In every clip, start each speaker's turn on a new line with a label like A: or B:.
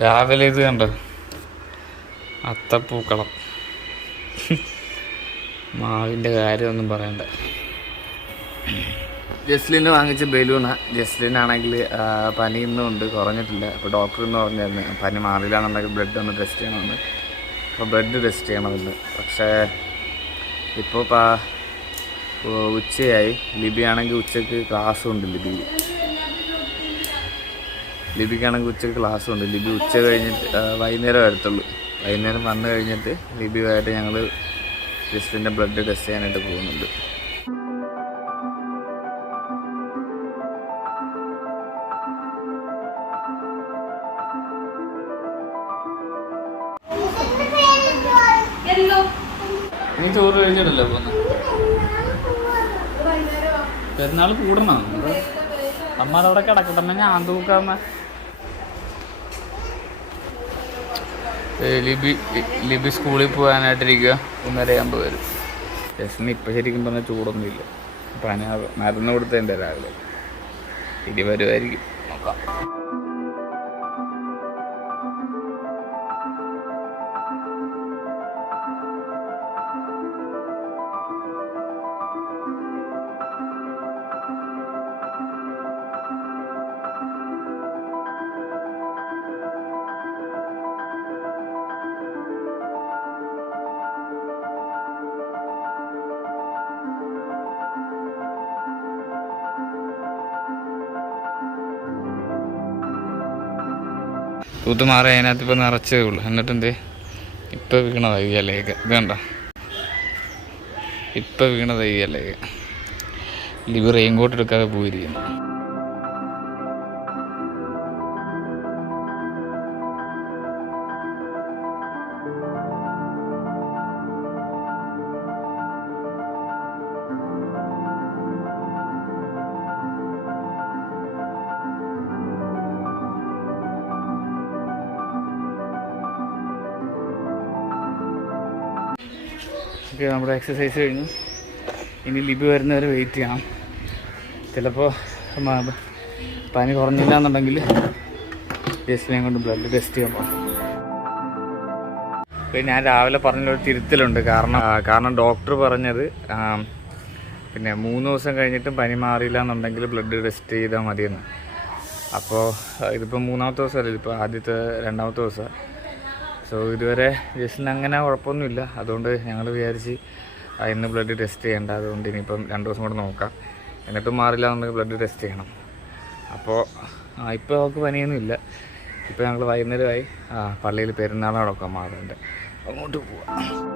A: രാവിലെ ഇത് കണ്ടോ? അത്തപ്പൂക്കളം. മാവിന്റെ കാര്യമൊന്നും പറയണ്ട. ജസ്ലിന് വാങ്ങിച്ച ബലൂണാ. ജസ്ലിനാണെങ്കിൽ പനി ഇന്നും ഉണ്ട് കുറഞ്ഞിട്ടില്ല. അപ്പോൾ ഡോക്ടർ എന്ന് പറഞ്ഞായിരുന്നു പനി മാറിയില്ലാന്നുണ്ടെങ്കിൽ ബ്ലഡ് ഒന്ന് ടെസ്റ്റ് ചെയ്യണമെന്ന്. അപ്പോൾ ബ്ലഡ് ടെസ്റ്റ് ചെയ്യണമെന്ന്. പക്ഷേ ഇപ്പോൾ ഉച്ചയായി. ലിബിയാണെങ്കിൽ ഉച്ചയ്ക്ക് ക്ലാസ്സും ഉണ്ട് ലിബി ലിബിക്കാണെങ്കിൽ ഉച്ചയ്ക്ക് ക്ലാസ് ഉണ്ട്. ലിബി ഉച്ച കഴിഞ്ഞിട്ട് വൈകുന്നേരം വരത്തുള്ളൂ. വൈകുന്നേരം വന്നു കഴിഞ്ഞിട്ട് ലിബിയുമായിട്ട് ഞങ്ങൾ ജസ്റ്റിന്റെ ബ്ലഡ് ടെസ്റ്റ് ചെയ്യാനായിട്ട് പോകുന്നുണ്ട്. നീ ചോറ് കഴിച്ചിട്ടല്ലോ പോന്ന് പെരുന്നാൾ കൂടണം. അമ്മ അതവിടെ കിടക്കട്ടെ ഞാൻ തൂക്കാമ്മ ലിബി ലിബി സ്കൂളിൽ പോകാനായിട്ടിരിക്കുക ഒന്നരയാകുമ്പോൾ വരും. ജസ്റ്റിന് ഇപ്പം ശരിക്കും പറഞ്ഞാൽ ചൂടൊന്നും ഇല്ല അപ്പം പന മരുന്ന് കൊടുത്തതിന്റെ രാവിലെ. ഇനി വരുമായിരിക്കും നോക്കാം. തൂത്തുമാറി അതിനകത്ത് ഇപ്പം നിറച്ചേ ഉള്ളൂ. എന്നിട്ട് എന്ത് ഇപ്പം വീണ ഈ ഇലയൊക്കെ. ഇത് കണ്ട? ഇപ്പം വീണ ഈ ഇലയൊക്കെ. റെയിൻ റെയിൻകോട്ട് എടുക്കാതെ പോയിരിക്കുന്നു. ഓക്കെ നമ്മുടെ എക്സസൈസ് കഴിഞ്ഞു. ഇനി ലിബി വരുന്നവരെ വെയിറ്റ് ചെയ്യണം. ചിലപ്പോൾ പനി കുറഞ്ഞില്ല എന്നുണ്ടെങ്കിൽ ജസ്റ്റിനെ കൊണ്ട് ബ്ലഡ് ടെസ്റ്റ് ചെയ്യാൻ പോകാം പിന്നെ ഞാൻ രാവിലെ പറഞ്ഞൊരു തിരുത്തലുണ്ട്. കാരണം കാരണം ഡോക്ടർ പറഞ്ഞത് പിന്നെ മൂന്ന് ദിവസം കഴിഞ്ഞിട്ടും പനി മാറിയില്ല എന്നുണ്ടെങ്കിൽ ബ്ലഡ് ടെസ്റ്റ് ചെയ്താൽ മതിയെന്ന് അപ്പോൾ ഇതിപ്പോൾ മൂന്നാമത്തെ ദിവസമല്ല? ഇതിപ്പോൾ ആദ്യത്തെ രണ്ടാമത്തെ ദിവസമാണ് സോ ഇതുവരെ ജസ്റ്റിന് അങ്ങനെ കുഴപ്പമൊന്നുമില്ല. അതുകൊണ്ട് ഞങ്ങൾ വിചാരിച്ച് ഇന്ന് ബ്ലഡ് ടെസ്റ്റ് ചെയ്യേണ്ട. അതുകൊണ്ട് ഇനിയിപ്പം രണ്ട് ദിവസം കൂടെ നോക്കാം. എന്നിട്ടും മാറില്ല എന്നുണ്ടെങ്കിൽ ബ്ലഡ് ടെസ്റ്റ് ചെയ്യണം. അപ്പോൾ ഇപ്പോൾ അവൾക്ക് പനിയൊന്നുമില്ല. ഇപ്പോൾ ഞങ്ങൾ വൈകുന്നേരമായി. പള്ളിയിൽ പെരുന്നാളോടൊക്കെ മാറുന്നുണ്ട് അങ്ങോട്ട് പോവാം.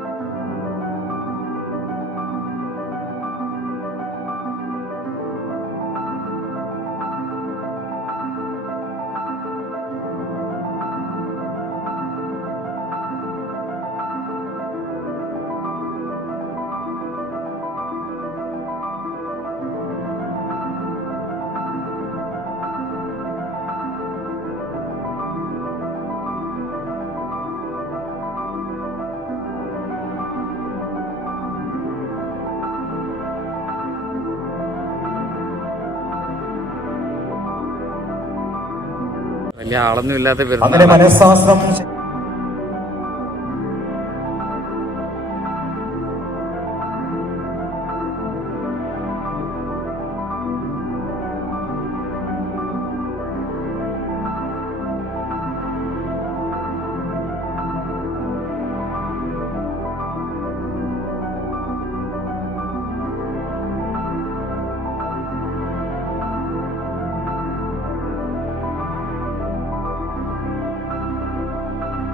A: വലിയ ആളൊന്നും ഇല്ലാത്ത പെരുന്നാൾ മനഃശാസ്ത്രം